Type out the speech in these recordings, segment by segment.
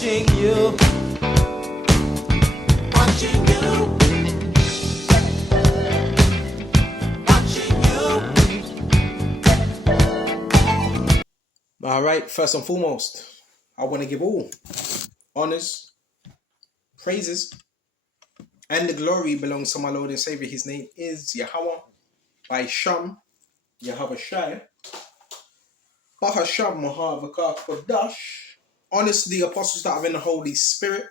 watching you, watching you, watching you. All right, first and foremost, I want to give all honors, praises, and the glory belongs to my Lord and Savior. His name is Yahweh by Sham, Yahweh Shai, Bahasham Mahavaka Kodash. Honors to the apostles that are in the Holy Spirit,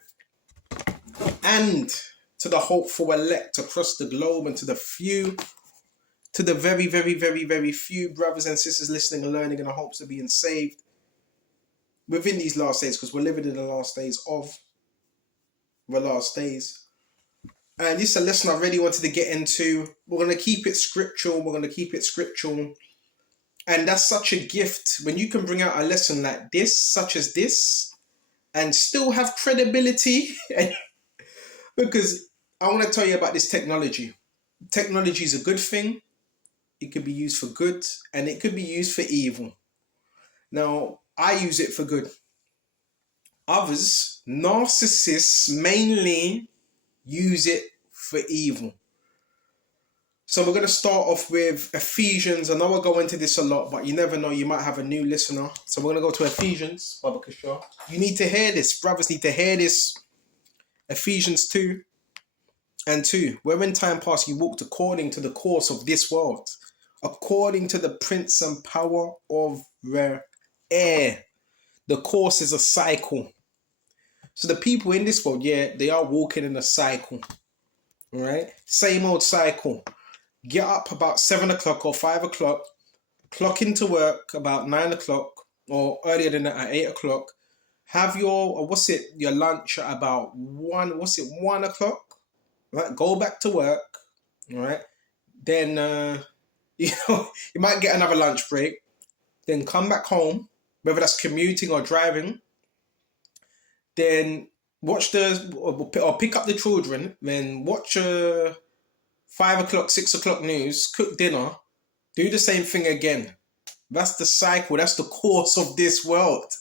and to the hopeful elect across the globe, and to the few, to the very, very, very, very few brothers and sisters listening and learning in the hopes of being saved within these last days, because we're living in the last days of the last days. And this is a lesson I really wanted to get into. We're going to keep it scriptural. And that's such a gift when you can bring out a lesson like this, such as this, and still have credibility. Because I want to tell you about this technology. Technology is a good thing. It could be used for good, and it could be used for evil. Now, I use it for good. Others, narcissists, mainly use it for evil. So we're going to start off with Ephesians. I know I go into this a lot, but you never know, you might have a new listener. So we're going to go to Ephesians, Baba Kishore. You need to hear this. Brothers need to hear this. Ephesians 2 and 2. Where in time past you walked according to the course of this world, according to the prince and power of the air. The course is a cycle. So the people in this world, yeah, they are walking in a cycle. All right? Same old cycle. Get up about 7 o'clock or 5 o'clock, clock into work about 9 o'clock or earlier than that at 8 o'clock. Have your lunch at about 1 o'clock, right? Go back to work, all right? Then, you might get another lunch break. Then come back home, whether that's commuting or driving. Then watch or pick up the children, then watch 5 o'clock, 6 o'clock news, cook dinner, do the same thing again. That's the cycle. That's the course of this world.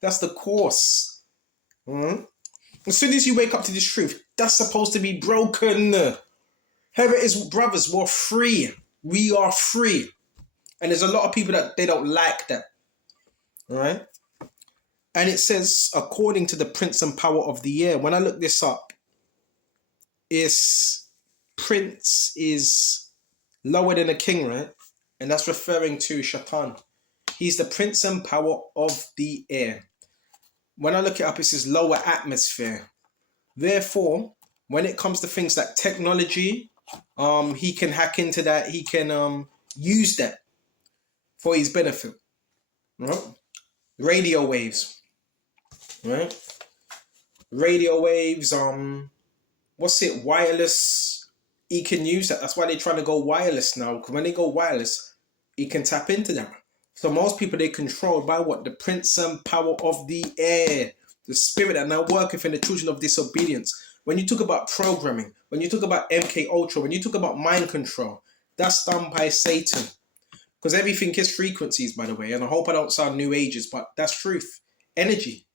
That's the course. As soon as you wake up to this truth, that's supposed to be broken. Here it is, brothers, we're free. We are free. And there's a lot of people that they don't like that. All right? And it says, according to the prince and power of the air. When I look this up, prince is lower than a king, right? And that's referring to Shaitan. He's the prince and power of the air. When I look it up, it says lower atmosphere. Therefore, when it comes to things like technology, he can hack into that. He can use that for his benefit. Right? Radio waves. Right? Radio waves, wireless. He can use that. That's why they're trying to go wireless now. Because when they go wireless, he can tap into that. So most people, they're controlled by what? The prince and power of the air. The spirit that now worketh in the children of disobedience. When you talk about programming, when you talk about MK Ultra, when you talk about mind control, that's done by Satan. Because everything is frequencies, by the way. And I hope I don't sound new ages, but that's truth. Energy.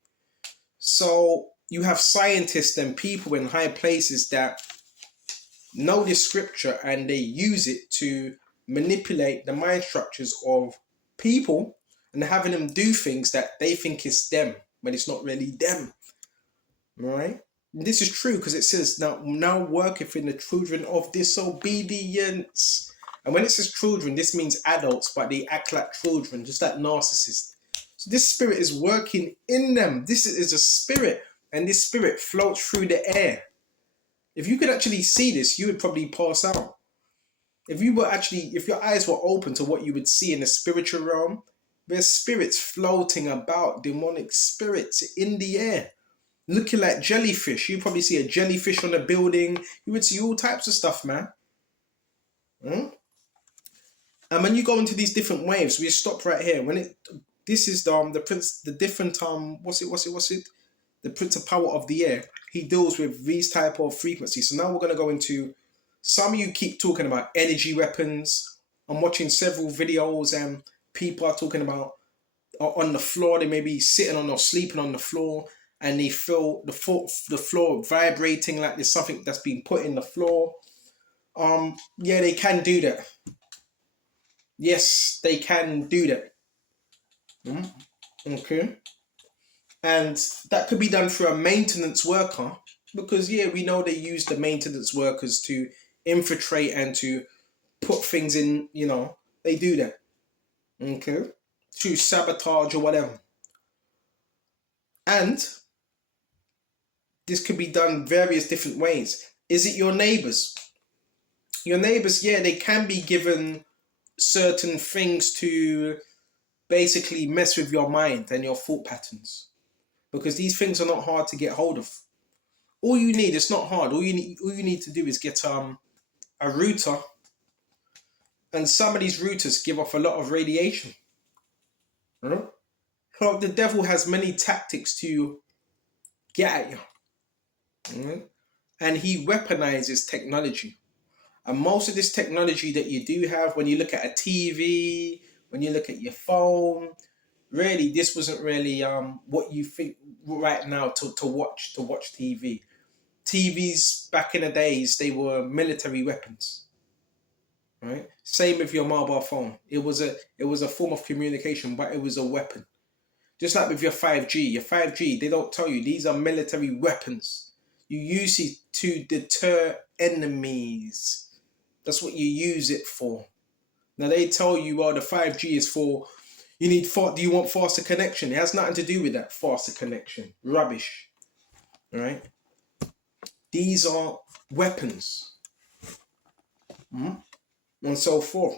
So you have scientists and people in high places that know this scripture and they use it to manipulate the mind structures of people and having them do things that they think is them, but it's not really them. Right? And this is true because it says, now worketh in the children of disobedience. And when it says children, this means adults, but they act like children, just like narcissists. So this spirit is working in them. This is a spirit, and this spirit floats through the air. If you could actually see this, you would probably pass out. If your eyes were open to what you would see in the spiritual realm, there's spirits floating about, demonic spirits in the air, looking like jellyfish. You probably see a jellyfish on a building. You would see all types of stuff, man. And when you go into these different waves, we stop right here. This is the prince, the different the prince of power of the air. He deals with these type of frequencies. So now we're going to go into, some of you keep talking about energy weapons. I'm watching several videos and people are talking about on the floor. They may be sitting on or sleeping on the floor and they feel the floor vibrating like there's something that's been put in the floor. Yeah, they can do that. Yes, they can do that. Mm, okay. And that could be done through a maintenance worker, because yeah, we know they use the maintenance workers to infiltrate and to put things in, they do that. Okay. Through sabotage or whatever. And this could be done various different ways. Is it your neighbors? Your neighbors, yeah, they can be given certain things to basically mess with your mind and your thought patterns, because these things are not hard to get hold of. All you need, it's not hard. All you need to do is get a router, and some of these routers give off a lot of radiation. You know? So the devil has many tactics to get at you. You know? And he weaponizes technology. And most of this technology that you do have, when you look at a TV, when you look at your phone, really, this wasn't really what you think right now to watch TV. TVs back in the days, they were military weapons, right? Same with your mobile phone. It was a form of communication, but it was a weapon. Just like with your 5G. Your 5G, they don't tell you these are military weapons. You use it to deter enemies. That's what you use it for. Now they tell you, well, the 5G is for do you want faster connection? It has nothing to do with that faster connection. Rubbish. All right? These are weapons. And so forth.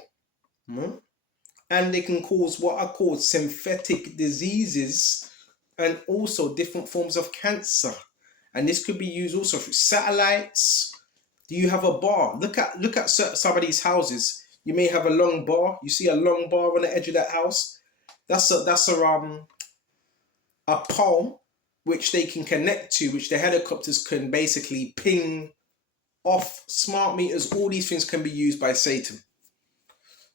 And they can cause what are called synthetic diseases, and also different forms of cancer. And this could be used also for satellites. Do you have a bar? Look at some of these houses. You may have a long bar. You see a long bar on the edge of that house. That's a pole which they can connect to, which the helicopters can basically ping off smart meters. All these things can be used by Satan.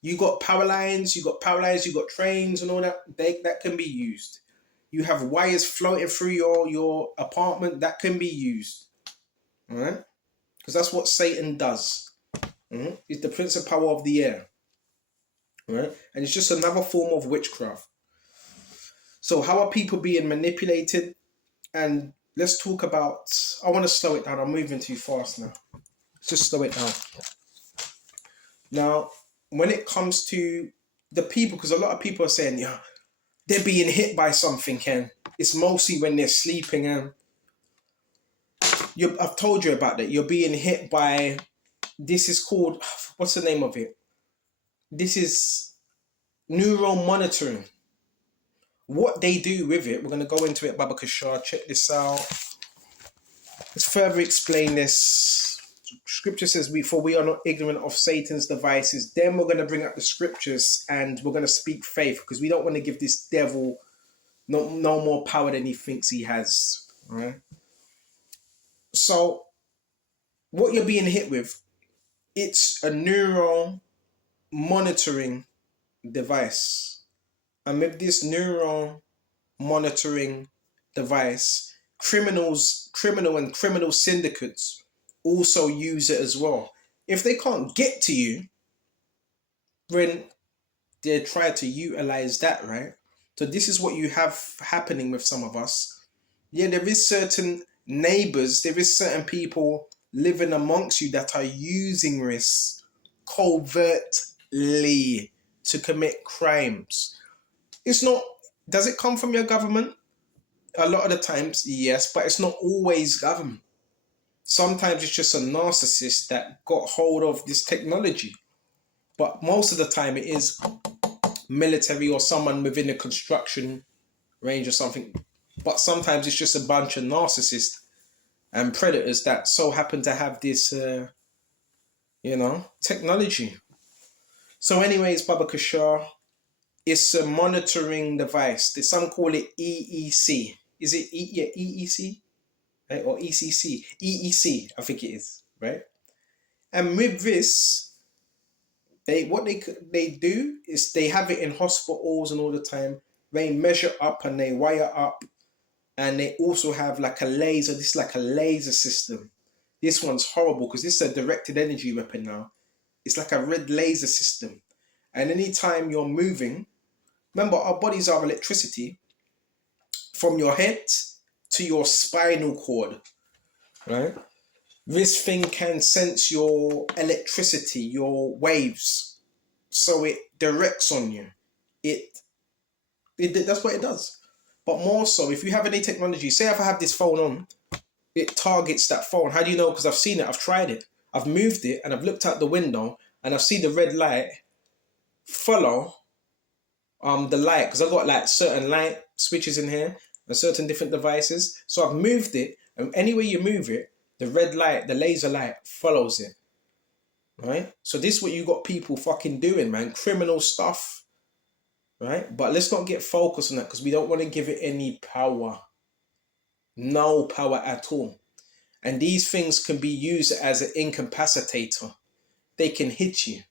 You got trains and all that. That can be used. You have wires floating through your apartment that can be used. All right? Because that's what Satan does. He's the prince of power of the air. All right? And it's just another form of witchcraft. So how are people being manipulated? And let's talk about, I want to slow it down. I'm moving too fast now. Let's just slow it down. Now, when it comes to the people, because a lot of people are saying, yeah, they're being hit by something, and it's mostly when they're sleeping. And I've told you about that. You're being hit by, this is called, what's the name of it? This is neural monitoring. What they do with it, we're going to go into it, Baba Kashar. Check this out. Let's further explain this. Scripture says, for we are not ignorant of Satan's devices. Then we're going to bring up the scriptures and we're going to speak faith, because we don't want to give this devil no more power than he thinks he has. All right. So what you're being hit with, it's a neural monitoring device. And with this neural monitoring device, criminal syndicates also use it as well. If they can't get to you, then they try to utilize that, right? So this is what you have happening with some of us. Yeah, there is certain neighbors, there is certain people living amongst you that are using this covertly to commit crimes. It's not, does it come from your government? A lot of the times, yes, but it's not always government. Sometimes it's just a narcissist that got hold of this technology. But most of the time it is military or someone within the construction range or something. But sometimes it's just a bunch of narcissists and predators that so happen to have this, technology. So anyways, Baba Kashar, it's a monitoring device. Some call it EEC. Is it EEC? Right? Or ECC? EEC, I think it is, right? And with this, they do is they have it in hospitals and all the time. They measure up and they wire up And they also have like a laser. This is like a laser system. This one's horrible because this is a directed energy weapon now. It's like a red laser system. And anytime you're moving, remember our bodies are electricity from your head to your spinal cord, right? This thing can sense your electricity, your waves, so it directs on you. It, that's what it does. But more so, if you have any technology, say if I have this phone on, it targets that phone. How do you know? Because I've seen it, I've tried it, I've moved it, and I've looked out the window, and I've seen the red light follow the light, because I've got like certain light switches in here and certain different devices. So I've moved it, and anywhere you move it, the red light, the laser light follows it. Right? So this is what you got people fucking doing, man. Criminal stuff. Right? But let's not get focused on that because we don't want to give it any power. No power at all. And these things can be used as an incapacitator. They can hit you.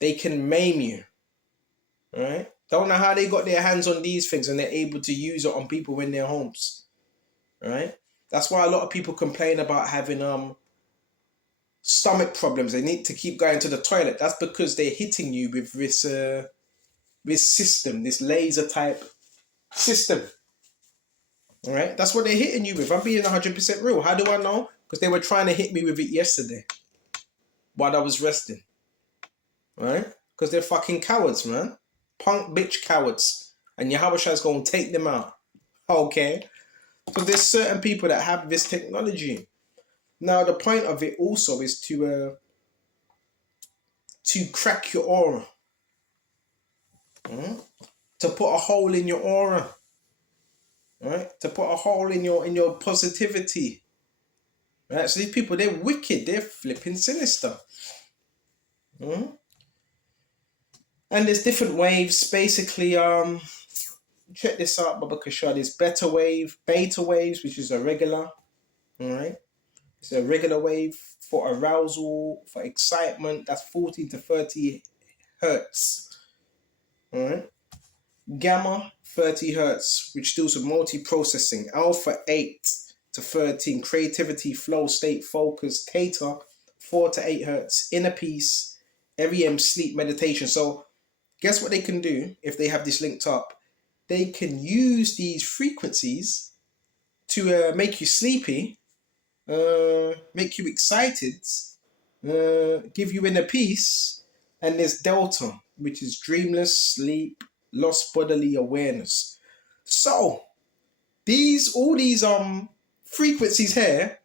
They can maim you. Right? Don't know how they got their hands on these things and they're able to use it on people in their homes. Right? That's why a lot of people complain about having stomach problems. They need to keep going to the toilet. That's because they're hitting you with this system, this laser type system. All right? That's what they're hitting you with. I'm being 100% real. How do I know? Because they were trying to hit me with it yesterday while I was resting. All right? Because they're fucking cowards, man. Punk bitch cowards. And Yahushua going to take them out. Okay? So there's certain people that have this technology. Now, the point of it also is to crack your aura. Right? To put a hole in your aura. Right? To put a hole in your positivity. Right? So these people, they're wicked. They're flipping sinister. And there's different waves. Basically, check this out, Baba Kashad. There's beta waves, which is a regular. All right? It's a regular wave for arousal, for excitement. That's 40 to 30 hertz. All right? Gamma, 30 hertz, which deals with multi-processing. Alpha, 8 to 13, creativity, flow, state, focus. Theta, 4 to 8 hertz, inner peace, REM, sleep, meditation. So guess what they can do if they have this linked up? They can use these frequencies to make you sleepy, make you excited, give you inner peace, and there's delta, which is dreamless sleep, lost bodily awareness. So all these frequencies here,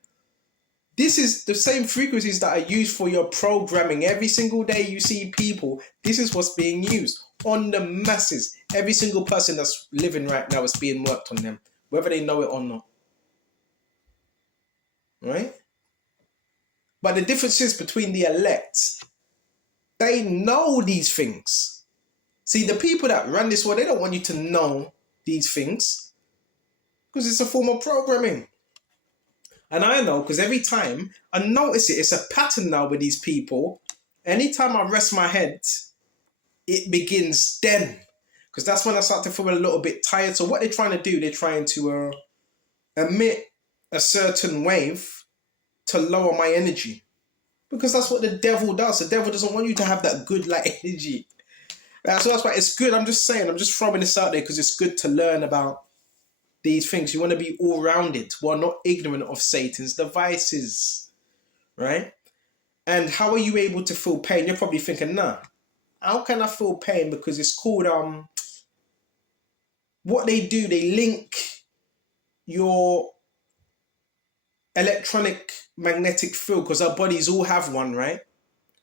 this is the same frequencies that are used for your programming. Every single day you see people, this is what's being used on the masses. Every single person that's living right now is being worked on them, whether they know it or not. Right? But the difference is between the elect, they know these things. See, the people that run this world, they don't want you to know these things because it's a form of programming. And I know because every time I notice it, it's a pattern now with these people. Anytime I rest my head, it begins then. Because that's when I start to feel a little bit tired. So what they're trying to do, they're trying to emit a certain wave to lower my energy. Because that's what the devil does. The devil doesn't want you to have that good like energy. So that's why it's good. I'm just saying, I'm just throwing this out there because it's good to learn about these things. You want to be all-rounded. Well, not ignorant of Satan's devices. Right? And how are you able to feel pain? You're probably thinking, nah, how can I feel pain? Because it's called, what they do, they link your electronic magnetic field, because our bodies all have one, right?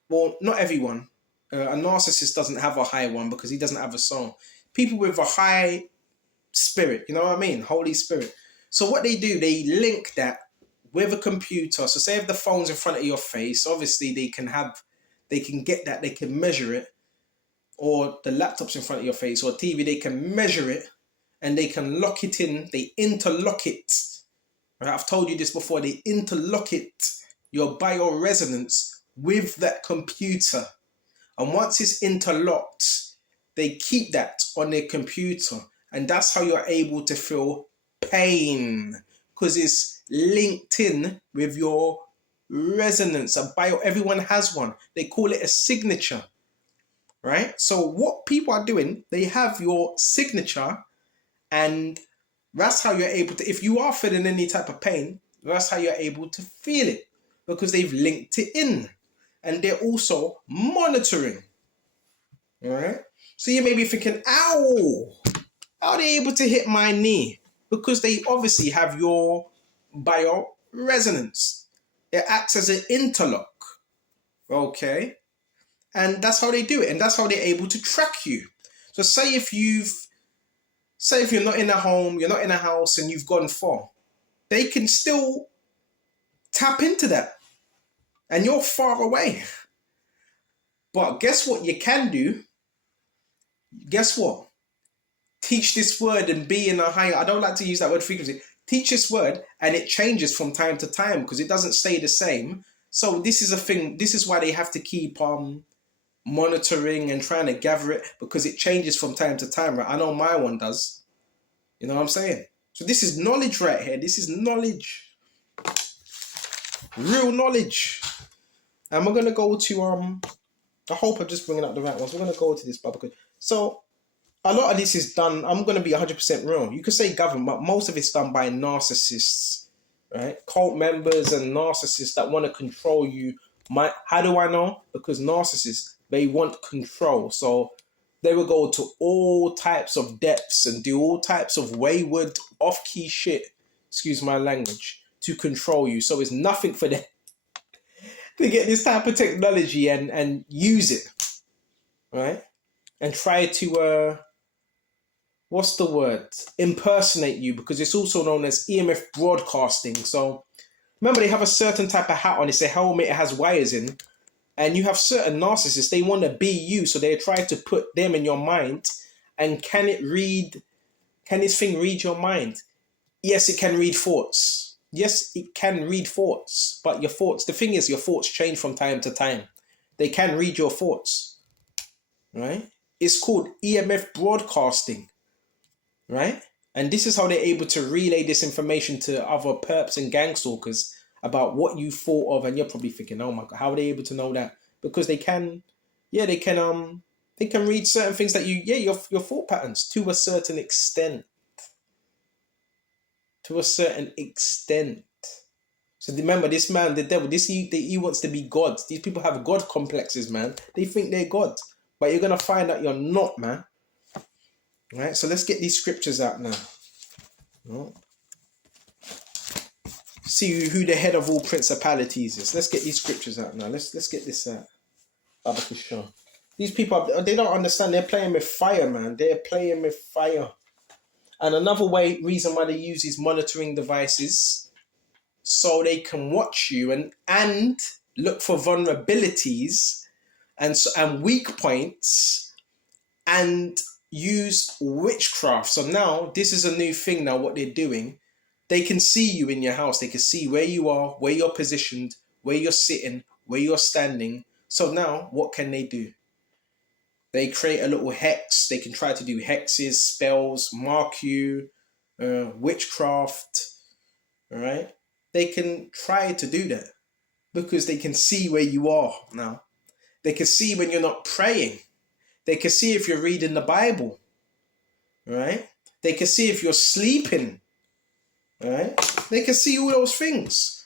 Well, not everyone. A narcissist doesn't have a high one because he doesn't have a soul. People with a high spirit, you know what I mean? Holy Spirit. So what they do, they link that with a computer. So say if the phone's in front of your face, obviously they can get that, they can measure it. Or the laptop's in front of your face or TV, they can measure it and they can lock it in. They interlock it. Right? I've told you this before. They interlock it, your bioresonance, with that computer. And once it's interlocked, they keep that on their computer. And that's how you're able to feel pain because it's linked in with your resonance, a bio. Everyone has one. They call it a signature, right? So what people are doing, they have your signature, and that's how you're able to, if you are feeling any type of pain, that's how you're able to feel it because they've linked it in and they're also monitoring. All right. So you may be thinking, ow, how are they able to hit my knee? Because they obviously have your bio resonance. It acts as an interlock. Okay. And that's how they do it. And that's how they're able to track you. So say if you're not in a home, you're not in a house and you've gone far, they can still tap into that. And you're far away. But guess what you can do? Guess what? Teach this word and be in a higher. I don't like to use that word frequency. Teach this word and it changes from time to time because it doesn't stay the same. So this is a thing. This is why they have to keep monitoring and trying to gather it because it changes from time to time. Right? I know my one does. You know what I'm saying? So this is knowledge right here. This is knowledge. Real knowledge. And we're gonna go to I hope I'm just bringing up the right ones. We're gonna go to this Bible. So a lot of this is done. I'm gonna be 100% real. You could say government, but most of it's done by narcissists, right? Cult members and narcissists that want to control you. How do I know? Because narcissists, they want control. So they will go to all types of depths and do all types of wayward, off-key shit, excuse my language, to control you. So it's nothing for them to get this type of technology and use it, right? And try to, what's the word? Impersonate you, because it's also known as EMF broadcasting. So remember, they have a certain type of hat on. It's a helmet, it has wires in. And you have certain narcissists, they want to be you. So they try to put them in your mind. And can this thing read your mind? Yes, it can read thoughts. Yes, it can read thoughts. But your thoughts, the thing is, your thoughts change from time to time. They can read your thoughts, right? It's called EMF broadcasting, right? And this is how they're able to relay this information to other perps and gang stalkers about what you thought of, and you're probably thinking, "Oh my god, how are they able to know that?" Because they can read certain things that your thought patterns to a certain extent. To a certain extent. So remember, this man, the devil, he wants to be God. These people have God complexes, man. They think they're God, but you're gonna find out you're not, man. All right. So let's get these scriptures out now. Right. See who the head of all principalities is. Let's get these scriptures out now. Let's get this out. These people, they don't understand. They're playing with fire, man. They're playing with fire. And another reason why they use these monitoring devices, so they can watch you and look for vulnerabilities and weak points and use witchcraft. So now this is a new thing now, what they're doing. They can see you in your house. They can see where you are, where you're positioned, where you're sitting, where you're standing. So now what can they do? They create a little hex. They can try to do hexes, spells, mark you, witchcraft, all right? They can try to do that because they can see where you are now. They can see when you're not praying. They can see if you're reading the Bible, right? They can see if you're sleeping, right? They can see all those things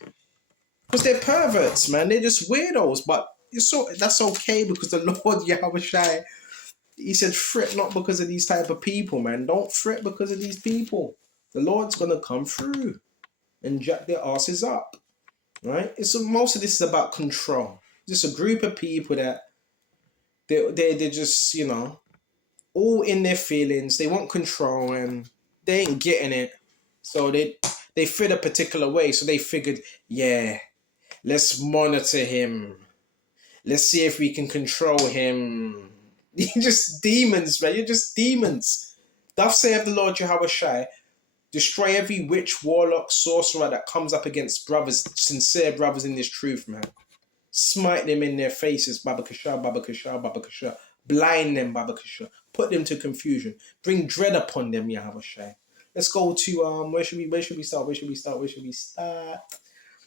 because they're perverts, man. They're just weirdos, but that's okay because the Lord Yahweh Shai, he said, fret not because of these type of people, man. Don't fret because of these people. The Lord's going to come through and jack their asses up, right? Most of this is about control. Just a group of people that they're just, all in their feelings. They want control and they ain't getting it. So they feel a particular way. So they figured, yeah, let's monitor him. Let's see if we can control him. You're just demons, man. You're just demons. Thus saith the Lord Jehovah Shai, destroy every witch, warlock, sorcerer that comes up against brothers, sincere brothers in this truth, man. Smite them in their faces, Baba Kasha, Baba Kasha, Baba Kasha. Blind them, Baba Kasha. Put them to confusion. Bring dread upon them, Yahweh Shai. Let's go to where should we start?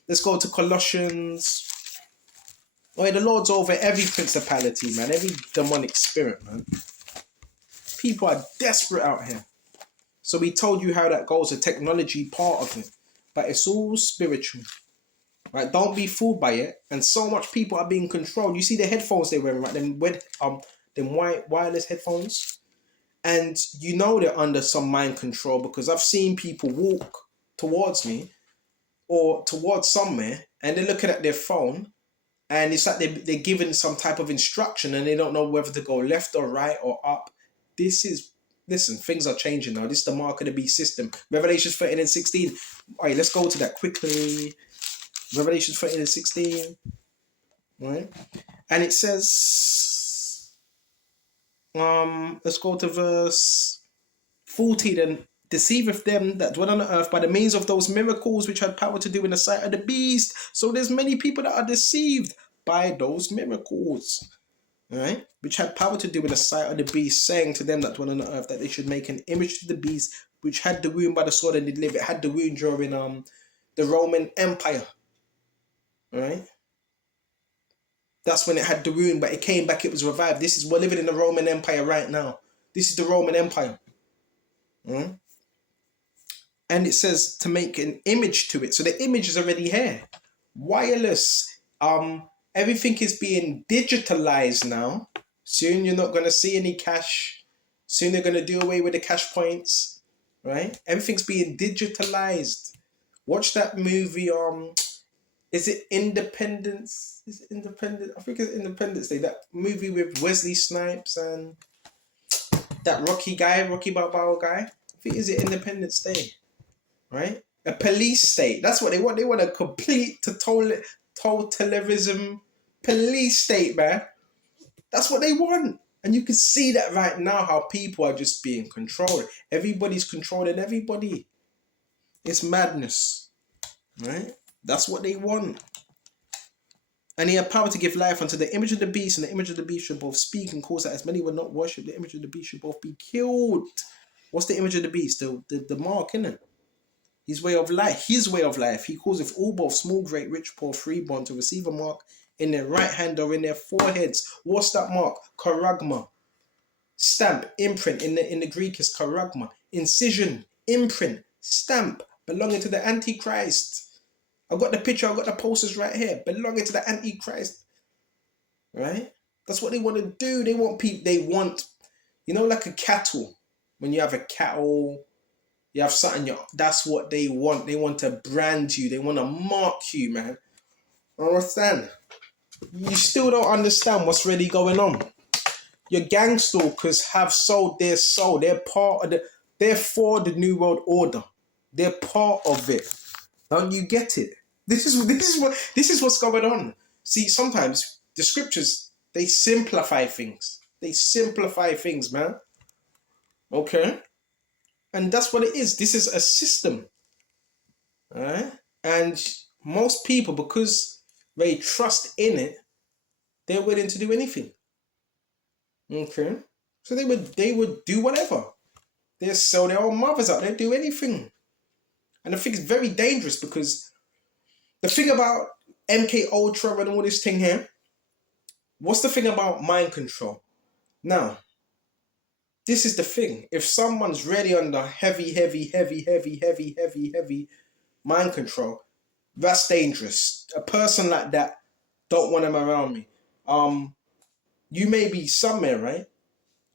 Let's go to Colossians. Oh, yeah, the Lord's over every principality, man, every demonic spirit, man. People are desperate out here. So we told you how that goes, the technology part of it. But it's all spiritual. Right? Don't be fooled by it. And so much people are being controlled. You see the headphones they're wearing, right? Them white wireless headphones. And you know they're under some mind control, because I've seen people walk towards me or towards somewhere and they're looking at their phone, and it's like they're given some type of instruction and they don't know whether to go left or right or up. Listen, things are changing now. This is the mark of the beast system. Revelations 13 and 16. All right, let's go to that quickly. Revelations 13 and 16. Right? And it says, let's go to verse 14. And deceiveth them that dwell on the earth by the means of those miracles which had power to do in the sight of the beast. So there's many people that are deceived by those miracles, right? Which had power to do in the sight of the beast, saying to them that dwell on the earth that they should make an image to the beast, which had the wound by the sword and did live. It had the wound during the Roman Empire, right? That's when it had the wound, but it came back, it was revived. We're living in the Roman Empire right now. This is the Roman Empire. Right? And it says to make an image to it. So the image is already here. Wireless. Everything is being digitalized now. Soon you're not going to see any cash. Soon they're going to do away with the cash points. Right? Everything's being digitalized. Watch that movie. Is it Independence? Is it Independence? I think it's Independence Day. That movie with Wesley Snipes and that Rocky Balboa guy. I think is it Independence Day, right? A police state. That's what they want. They want a complete totalitarianism police state, man. That's what they want. And you can see that right now, how people are just being controlled. Everybody's controlling everybody. It's madness, right? That's what they want. And he had power to give life unto the image of the beast, and the image of the beast should both speak and cause that as many will not worship the image of the beast should both be killed. What's the image of the beast? The mark, innit? His way of life. He causeth all, both small, great, rich, poor, free, bond, to receive a mark in their right hand or in their foreheads. What's that mark? Charagma. Stamp, imprint. In the Greek is charagma. Incision, imprint, stamp, belonging to the Antichrist. I've got the picture, I've got the posters right here, belonging to the Antichrist. Right? That's what they want to do. They want, like a cattle. When you have a cattle, you have something, that's what they want. They want to brand you. They want to mark you, man. Understand? You still don't understand what's really going on. Your gang stalkers have sold their soul. They're they're for the New World Order. They're part of it. Don't you get it? This is what's going on. See, sometimes the scriptures, they simplify things. They simplify things, man. Okay? And that's what it is. This is a system. Alright? And most people, because they trust in it, they're willing to do anything. Okay? So they would do whatever. They'll sell their own mothers out. They'll do anything. And I think it's very dangerous, because the thing about MK Ultra and all this thing here, what's the thing about mind control? Now, this is the thing. If someone's really under heavy mind control, that's dangerous. A person like that, don't want them around me. You may be somewhere, right?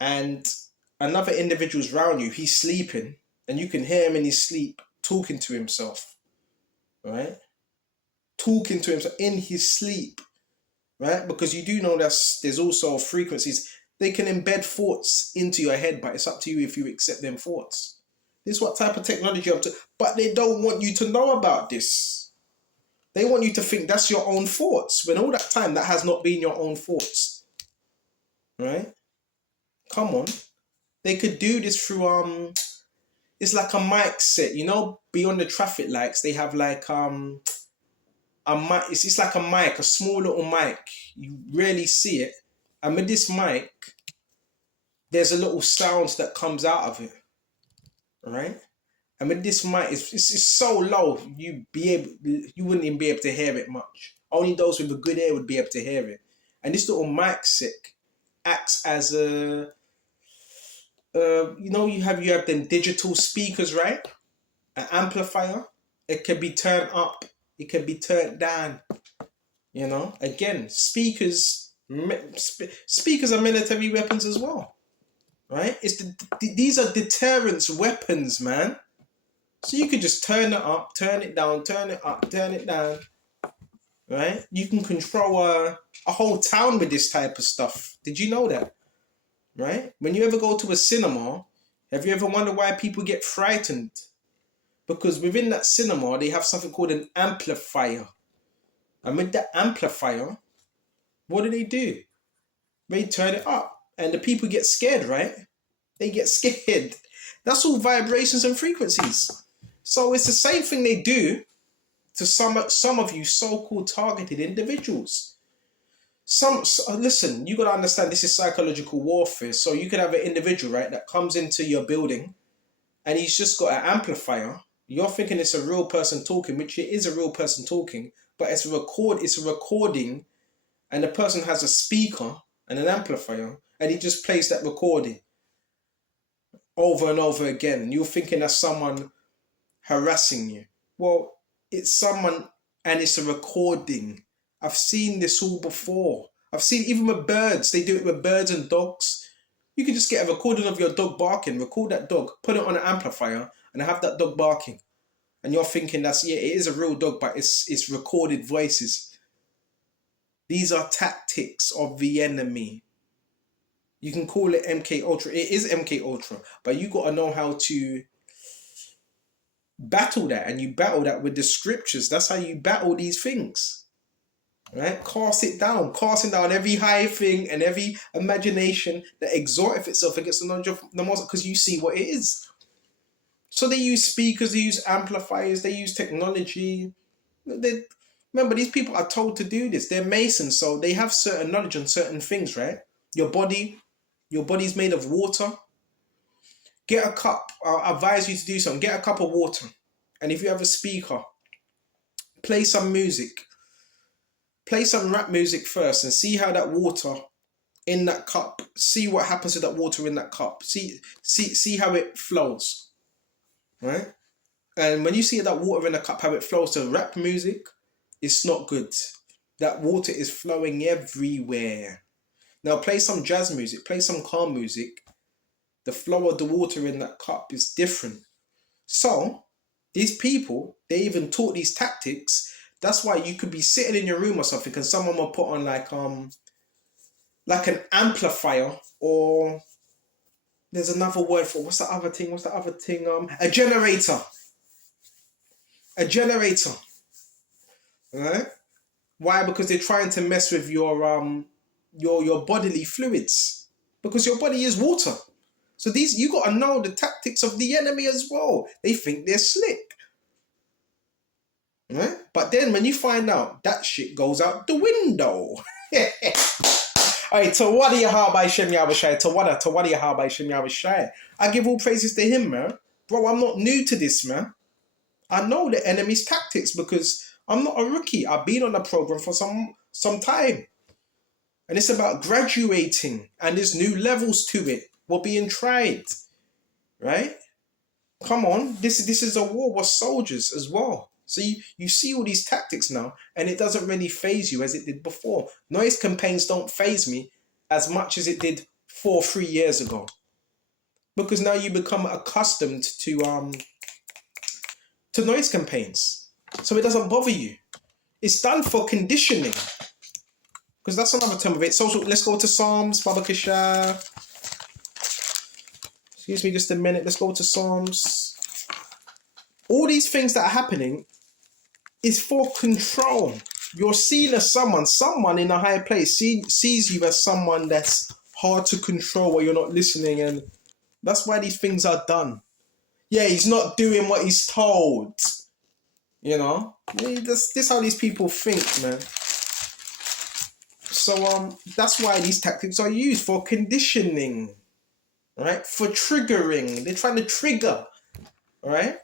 And another individual's around you, he's sleeping, and you can hear him in his sleep talking to himself, right? Talking to himself in his sleep, right? Because you do know there's also frequencies. They can embed thoughts into your head, but it's up to you if you accept them thoughts. This is what type of technology I'm to, but they don't want you to know about this. They want you to think that's your own thoughts, when all that time that has not been your own thoughts, right? Come on. They could do this through it's like a mic set, beyond the traffic lights. They have like a mic. It's like a mic, a small little mic. You rarely see it. And with this mic, there's a little sound that comes out of it, right? I mean, this mic it's so low you wouldn't even be able to hear it much. Only those with a good ear would be able to hear it. And this little mic stick acts as a you have them digital speakers, right? An amplifier. It can be turned up. It can be turned down. Again, speakers are military weapons as well, right? These are deterrence weapons, man. So you could just turn it up, turn it down, turn it up, turn it down, right? You can control a whole town with this type of stuff. Did you know that? Right? When you ever go to a cinema, have you ever wondered why people get frightened? Because within that cinema, they have something called an amplifier. And with that amplifier, what do? They turn it up. And the people get scared, right? They get scared. That's all vibrations and frequencies. So it's the same thing they do to some of you so-called targeted individuals. Listen, you got to understand this is psychological warfare. So you could have an individual, right, that comes into your building and he's just got an amplifier. You're thinking it's a real person talking, which it is a real person talking, but it's a recording, and the person has a speaker and an amplifier, and he just plays that recording over and over again. And you're thinking that's someone harassing you. Well, it's someone, and it's a recording. I've seen this all before. I've seen even with birds. They do it with birds and dogs. You can just get a recording of your dog barking, record that dog, put it on an amplifier, and have that dog barking. And you're thinking it is a real dog, but it's recorded voices. These are tactics of the enemy. You can call it MK Ultra. It is MK Ultra, but you got to know how to battle that, and you battle that with the scriptures. That's how you battle these things, right? Casting down every high thing and every imagination that exalteth itself against the knowledge of the Most, because you see what it is. So they use speakers, they use amplifiers, they use technology. Remember, these people are told to do this. They're Masons, so they have certain knowledge on certain things, right? Your body's made of water. Get a cup. I'll advise you to do something. Get a cup of water. And if you have a speaker, play some music. Play some rap music first and see how that water in that cup, see what happens to that water in that cup. See how it flows. Right? And when you see that water in a cup, how it flows to rap music, it's not good. That water is flowing everywhere. Now play some jazz music, play some calm music. The flow of the water in that cup is different. So these people, they even taught these tactics. That's why you could be sitting in your room or something and someone will put on like an amplifier, or there's another word for what's the other thing? A generator. A generator. Right? Why? Because they're trying to mess with your bodily fluids. Because your body is water. So you gotta know the tactics of the enemy as well. They think they're slick. Right? But then when you find out, that shit goes out the window. Alright, Tawada Yahabai Shem Yahushai. Tawada Yahabai Shem Yahushai. I give all praises to him, man. Bro, I'm not new to this, man. I know the enemy's tactics because I'm not a rookie. I've been on the program for some time. And it's about graduating, and there's new levels to it. We're being tried. Right? Come on. This is a war with soldiers as well. So you see all these tactics now, and it doesn't really phase you as it did before. Noise campaigns don't phase me as much as it did 3 years ago. Because now you become accustomed to noise campaigns. So it doesn't bother you. It's done for conditioning. Because that's another term of it. So let's go to Psalms, Baba Kisha. Excuse me just a minute. Let's go to Psalms. All these things that are happening is for control. You're seen as someone in a higher place sees you as someone that's hard to control, or you're not listening, and that's why these things are done. Yeah, he's not doing what he's told. You know? This how these people think, man. So that's why these tactics are used for conditioning. Right? For triggering. They're trying to trigger. Right?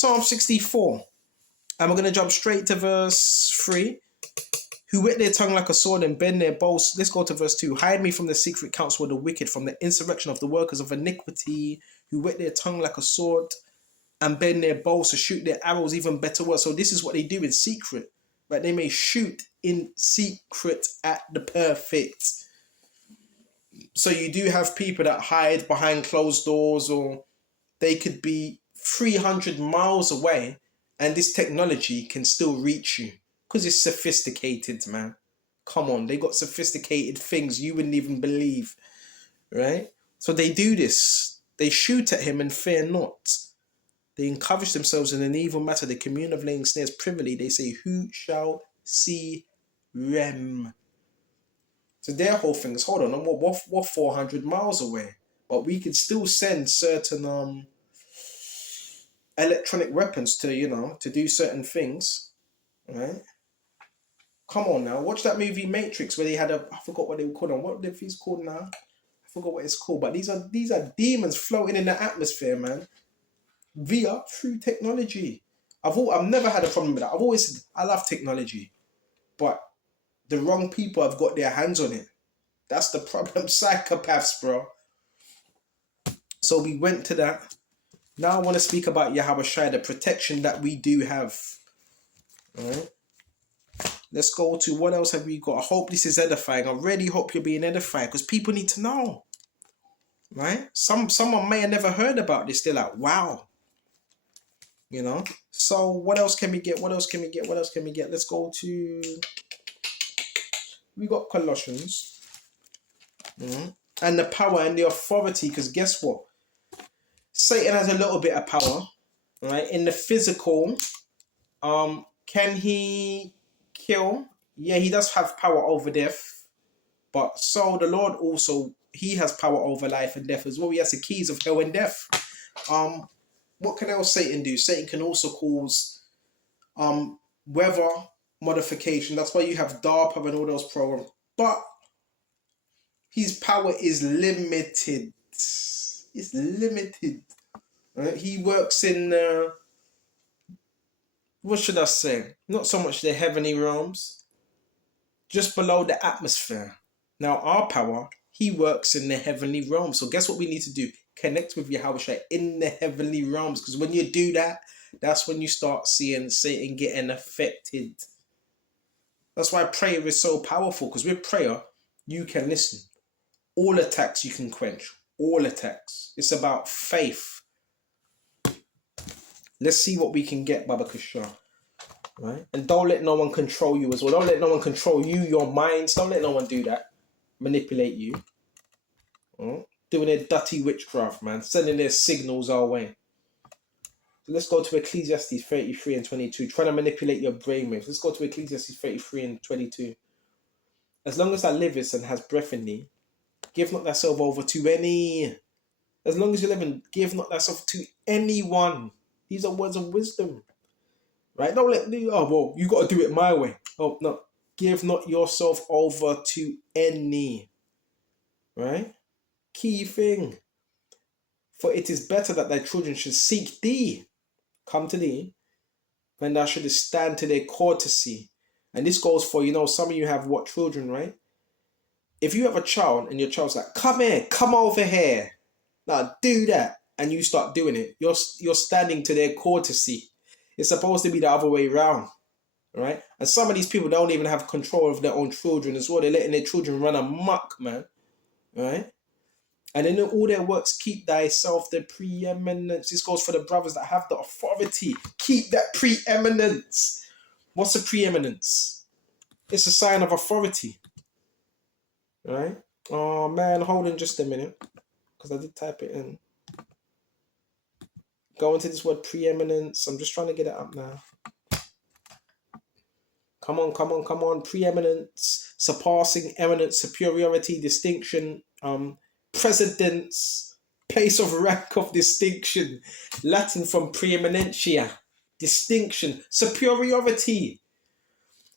Psalm 64. And we're going to jump straight to verse 3. Who whet their tongue like a sword and bend their bows. Let's go to verse 2. Hide me from the secret counsel of the wicked, from the insurrection of the workers of iniquity, who whet their tongue like a sword and bend their bows to shoot their arrows, even better words. So this is what they do in secret. Right? They may shoot in secret at the perfect. So you do have people that hide behind closed doors, or they could be 300 miles away and this technology can still reach you because it's sophisticated, man. Come on, they got sophisticated things you wouldn't even believe, right? So they do this. They shoot at him and fear not. They encourage themselves in an evil matter. They commune of laying snares privily. They say, who shall see rem? So their whole thing is, hold on, we're 400 miles away, but we could still send certain electronic weapons to, to do certain things, right? Come on now, watch that movie Matrix where they had I forgot what they were called. What the it's called now? I forgot what it's called. But these are demons floating in the atmosphere, man. Via through technology. I've never had a problem with that. I love technology, but the wrong people have got their hands on it. That's the problem. Psychopaths, bro. So we went to that. Now I want to speak about Yahweh Shai, the protection that we do have. All right. Let's go to what else have we got. I hope this is edifying. I really hope you're being edified because people need to know. Right? Someone may have never heard about this. They're like, wow. So what else can we get? What else can we get? What else can we get? Let's go to... We got Colossians. And the power and the authority, because guess what? Satan has a little bit of power, right? In the physical, can he kill? Yeah, he does have power over death, but so the Lord also, he has power over life and death as well. He has the keys of hell and death. What can else Satan do? Satan can also cause weather modification. That's why you have DARPA and all those programs. But his power is limited. It's limited. Right? He works in, what should I say? Not so much the heavenly realms, just below the atmosphere. Now our power, he works in the heavenly realms. So guess what we need to do? Connect with Yahweh Shai in the heavenly realms. Because when you do that, that's when you start seeing Satan getting affected. That's why prayer is so powerful. Because with prayer, you can listen. All attacks you can quench. All attacks. It's about faith. Let's see what we can get, Baba Kushar. Right? And don't let no one control you as well. Don't let no one control you, your minds. Don't let no one do that. Manipulate you. Doing their dirty witchcraft, man. Sending their signals our way. So let's go to Ecclesiastes 33 and 22. Trying to manipulate your brainwaves. Let's go to Ecclesiastes 33 and 22. As long as thou livest and has breath in thee, give not thyself over to any. As long as you're living, give not thyself to anyone. These are words of wisdom. Right? Don't let me, you got to do it my way. Oh, no. Give not yourself over to any. Right? Key thing. For it is better that thy children should seek thee, come to thee, than thou shouldest stand to their courtesy. And this goes for, some of you have children, right? If you have a child and your child's like, come here, come over here. Now do that. And you start doing it. You're standing to their courtesy. It's supposed to be the other way around. Right? And some of these people don't even have control of their own children as well. They're letting their children run amok, man. Right? And in all their works, keep thyself the preeminence. This goes for the brothers that have the authority. Keep that preeminence. What's the preeminence? It's a sign of authority. Right? Oh, man, hold on just a minute. Because I did type it in. Go into this word preeminence. I'm just trying to get it up now. Come on. Preeminence, surpassing, eminence, superiority, distinction, precedence, place of rank of distinction. Latin from preeminentia, distinction, superiority.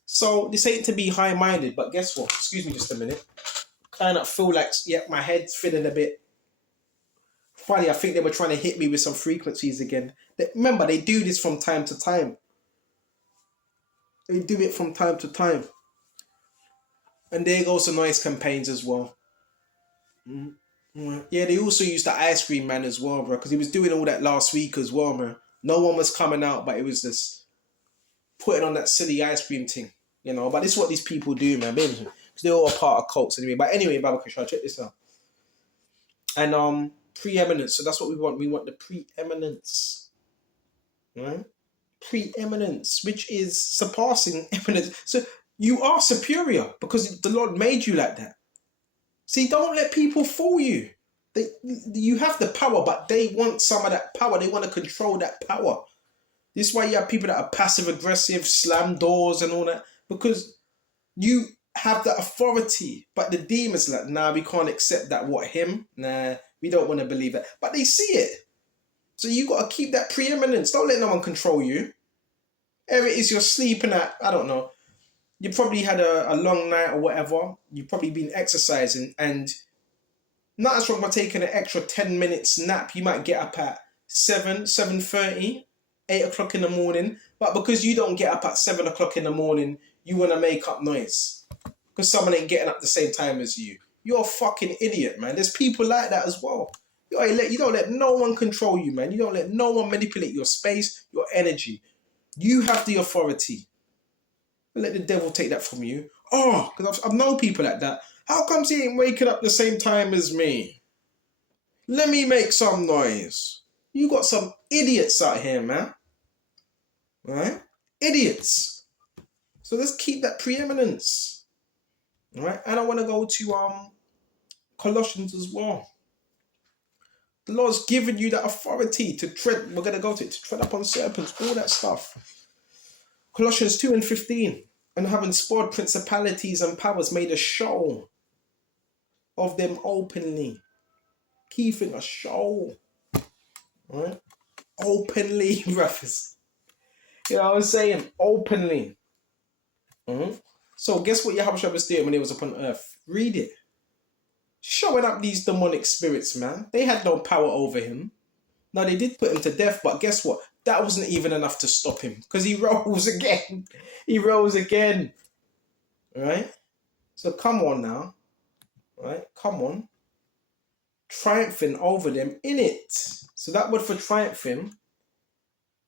So this ain't to be high-minded, but guess what? Excuse me just a minute. Kind of feel like, my head's feeling a bit Funny, I think they were trying to hit me with some frequencies again. Remember, they do this from time to time. They do it from time to time. And there goes the noise campaigns as well. Yeah, they also used the ice cream man as well, bro, because he was doing all that last week as well, man. No one was coming out, but it was just putting on that silly ice cream thing, you know. But this is what these people do, man, because they're all a part of cults anyway. But anyway, Baba Krishna, check this out. And preeminence. So that's what we want. We want the preeminence, right? Preeminence, which is surpassing eminence. So you are superior because the Lord made you like that. See, don't let people fool you. You have the power, but they want some of that power. They want to control that power. This is why you have people that are passive aggressive, slam doors and all that, because you have the authority. But the demons like, nah, we can't accept that. What, him? Nah, we don't want to believe that. But they see it. So you got to keep that preeminence. Don't let no one control you. If it is you're sleeping at, I don't know, you probably had a long night or whatever. You've probably been exercising, and not as wrong by taking an extra 10 minutes nap. You might get up at 7:30, 8 o'clock in the morning. But because you don't get up at 7 o'clock in the morning, you want to make up noise. Because someone ain't getting up the same time as you. You're a fucking idiot, man. There's people like that as well. You don't let no one control you, man. You don't let no one manipulate your space, your energy. You have the authority. Don't let the devil take that from you. Oh, because I've known people like that. How comes he ain't waking up the same time as me? Let me make some noise. You got some idiots out here, man. Right? Idiots. So let's keep that preeminence. Right? And I want to go to Colossians as well. The Lord's given you that authority to tread. We're going to go to it, to tread upon serpents, all that stuff. Colossians 2:15. And having spoiled principalities and powers, made a show of them openly. Keeping a show. Right? Openly, brothers. You know what I'm saying? Openly. So guess what Yahushua was doing when he was upon earth? Read it. Showing up these demonic spirits, man. They had no power over him. Now, they did put him to death, but guess what? That wasn't even enough to stop him, because he rose again. He rose again. Right? So come on now. Right? Come on. Triumphing over them in it. So that word for triumphing,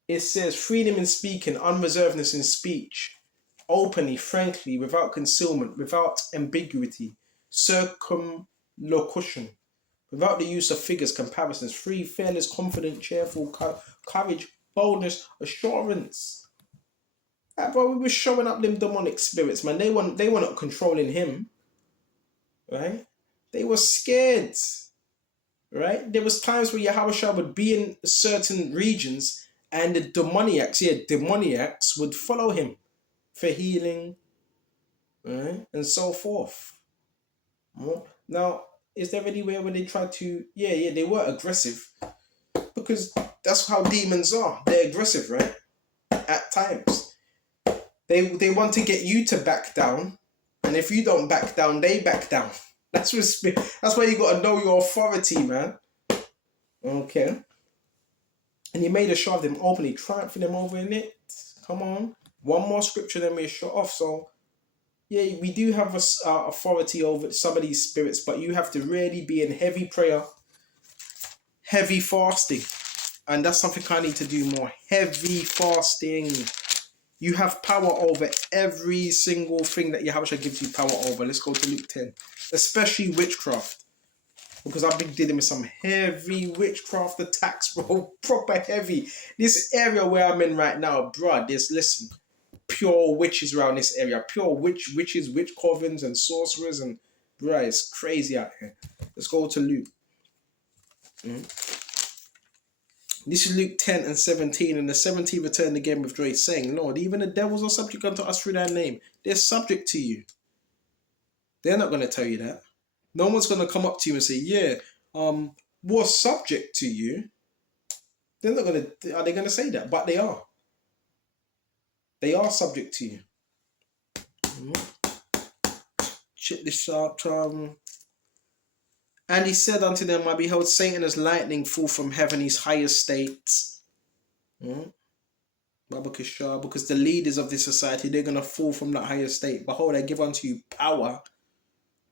it says freedom in speaking, unreservedness in speech, openly, frankly, without concealment, without ambiguity, circumlocution, without the use of figures, comparisons, free, fearless, confident, cheerful, courage, boldness, assurance. That bro, we were showing up them demonic spirits, man. They were not controlling him, right? They were scared, right? There was times where Yahushua would be in certain regions, and the demoniacs would follow him for healing, right? And so forth. Now, is there anywhere where they tried to... Yeah, they were aggressive. Because that's how demons are. They're aggressive, right? At times. They want to get you to back down. And if you don't back down, they back down. That's why you got to know your authority, man. Okay. And he made a show of them openly, triumphing them over in it. Come on. One more scripture, then we're shut off. So, yeah, we do have authority over some of these spirits, but you have to really be in heavy prayer, heavy fasting. And that's something I need to do more. Heavy fasting. You have power over every single thing that Yahushua gives you power over. Let's go to Luke 10. Especially witchcraft. Because I've been dealing with some heavy witchcraft attacks, bro. Proper heavy. This area where I'm in right now, bro, listen, pure witches around this area. Pure witches, witch covens and sorcerers. And, bro, it's crazy out here. Let's go to Luke. This is Luke 10:17. And the 17 returned again with joy, saying, Lord, even the devils are subject unto us through thy name. They're subject to you. They're not going to tell you that. No one's going to come up to you and say, yeah, we're subject to you. They're not going to... Are they going to say that? But they are. They are subject to you. Check this out. And he said unto them, I beheld Satan as lightning fall from heaven, his higher states. Because the leaders of this society, they're going to fall from that higher state. Behold, I give unto you power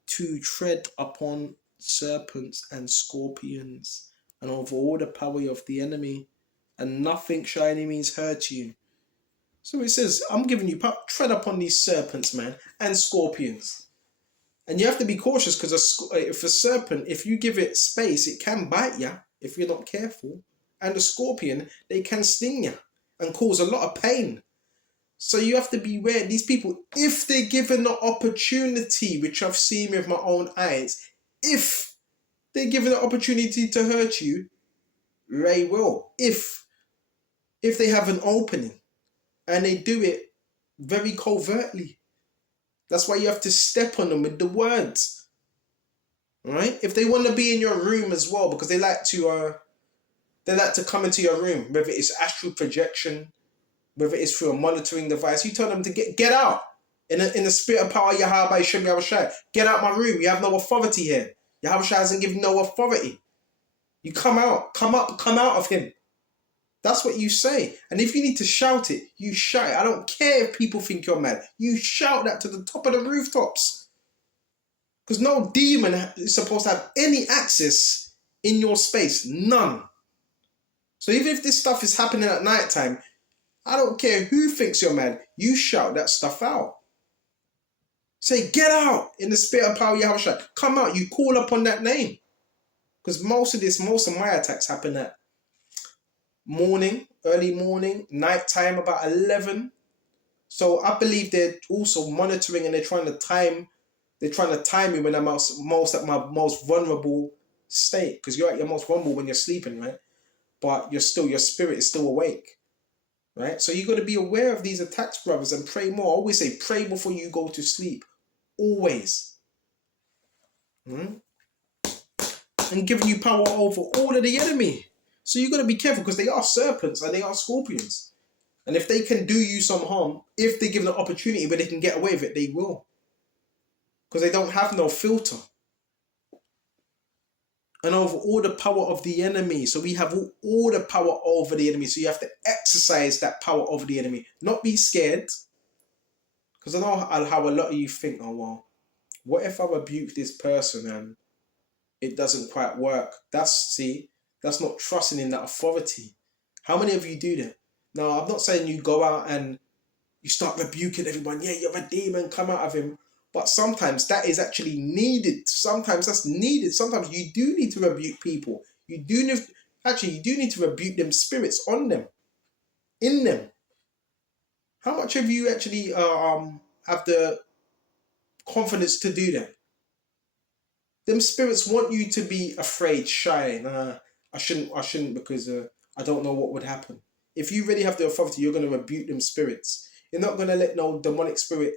to tread upon serpents and scorpions, and over all the power of the enemy, and nothing shall any means hurt you. So it says, I'm giving you power, tread upon these serpents, man, and scorpions. And you have to be cautious, because if a serpent, if you give it space, it can bite you if you're not careful. And a scorpion, they can sting you and cause a lot of pain. So you have to beware. These people, if they're given the opportunity, which I've seen with my own eyes, if they're given the opportunity to hurt you, they will. If they have an opening, and they do it very covertly. That's why you have to step on them with the words. Right? If they want to be in your room as well, because they like to come into your room, whether it's astral projection, whether it's through a monitoring device, you tell them to get out. In the spirit of power, Yahweh Shem Yahushai, get out my room. You have no authority here. Yahushai hasn't given no authority. You come out, come out of him. That's what you say. And if you need to shout it, you shout it. I don't care if people think you're mad. You shout that to the top of the rooftops. Because no demon is supposed to have any access in your space. None. So even if this stuff is happening at night time, I don't care who thinks you're mad. You shout that stuff out. Say, get out in the spirit of power, Yahushua. Come out. You call upon that name. Because most of my attacks happen at morning, early morning, night time, about 11. So I believe they're also monitoring, and they're trying to time me when I'm most at my most vulnerable state. Because you're at your most vulnerable when you're sleeping, right? But your spirit is still awake. Right? So you got to be aware of these attacks, brothers, and pray more. I always say, pray before you go to sleep. Always. And giving you power over all of the enemy. So you got to be careful, because they are serpents and they are scorpions. And if they can do you some harm, if they give an opportunity where they can get away with it, they will. Because they don't have no filter. And over all the power of the enemy. So we have all the power over the enemy. So you have to exercise that power over the enemy. Not be scared. Because I know how a lot of you think, oh, well, what if I rebuke this person and it doesn't quite work? That's not trusting in that authority. How many of you do that? Now, I'm not saying you go out and you start rebuking everyone. Yeah, you're a demon, come out of him. But sometimes that is actually needed. Sometimes that's needed. Sometimes you do need to rebuke people. You do need to rebuke them spirits on them, in them. How much of you actually have the confidence to do that? Them spirits want you to be afraid, shy. Nah, I shouldn't because I don't know what would happen. If you really have the authority, you're going to rebuke them spirits. You're not going to let no demonic spirit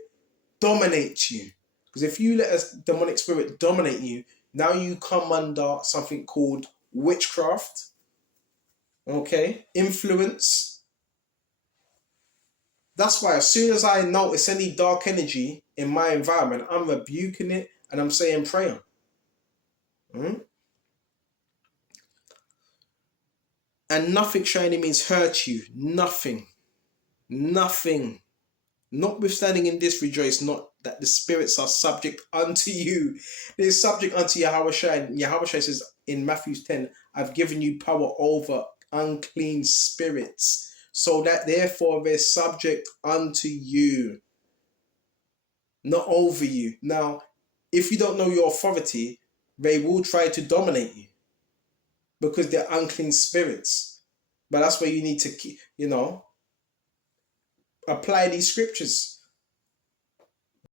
dominate you. Because if you let a demonic spirit dominate you, now you come under something called witchcraft. Okay? Influence. That's why as soon as I notice any dark energy in my environment, I'm rebuking it and I'm saying prayer. And nothing shall any means hurt you. Nothing. Nothing. Notwithstanding in this, rejoice not that the spirits are subject unto you. They're subject unto Yahushua. And Yahushua says in Matthew 10, I've given you power over unclean spirits, so that therefore they're subject unto you, not over you. Now, if you don't know your authority, they will try to dominate you because they're unclean spirits. But that's where you need to keep, apply these scriptures.